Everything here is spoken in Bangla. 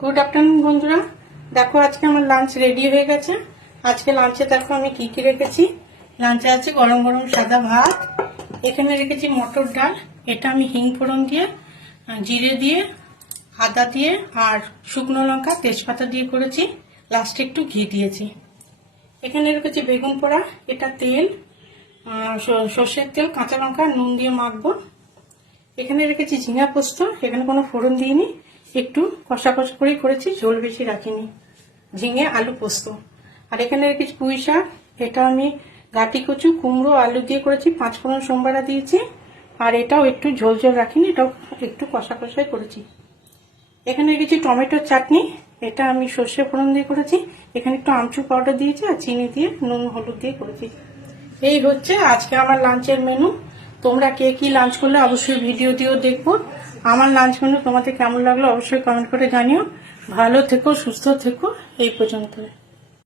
গুড আফটারনুন বন্ধুরা, দেখো আজকে আমার লাঞ্চ রেডি হয়ে গেছে। আজকে লাঞ্চে দেখো আমি কি কি রেখেছি। লাঞ্চে আছে গরম গরম সাদা ভাত, এখানে রেখেছি মটর ডাল, এটা আমি হিং ফোড়ন দিয়ে, জিরে দিয়ে, আদা দিয়ে আর শুকনো লঙ্কা তেজপাতা দিয়ে করেছি, লাস্টে একটু ঘি দিয়েছি। এখানে রেখেছি বেগুন পোড়া, এটা তেল, সর্ষের তেল, কাঁচা লঙ্কা নুন দিয়ে মাখবো। এখানে রেখেছি ঝিঙা পোস্ত, এখানে কোনো ফোড়ন দিইনি, একটু কষা কষা করেই করেছি, ঝোল বেশি রাখিনি। ঝিঙে আলু পোস্ত। আর এখানে রেখেছি পুঁই শাক, এটা আমি গাটি কচু কুমড়ো আলু দিয়ে করেছি, 5 ফোড়ন সোমবারা দিয়েছি। আর এটাও একটু ঝোল ঝোল রাখিনি, এটাও একটু কষা কষাই করেছি। এখানে রেখেছি টমেটোর চাটনি, এটা আমি সর্ষে ফোড়ন দিয়ে করেছি, এখানে একটু আমচুর পাউডার দিয়েছি আর চিনি দিয়ে নুন হলুদ দিয়ে করেছি। এই হচ্ছে আজকে আমার লাঞ্চের মেনু। তোমরা কে কি লাঞ্চ করলে অবশ্যই ভিডিও দিয়েও দেখবো। আমার লাঞ্চ মেনু তোমাদের কেমন লাগলো অবশ্যই কমেন্ট করে জানিও। ভালো থেকো, সুস্থ থেকো, এই পর্যন্ত।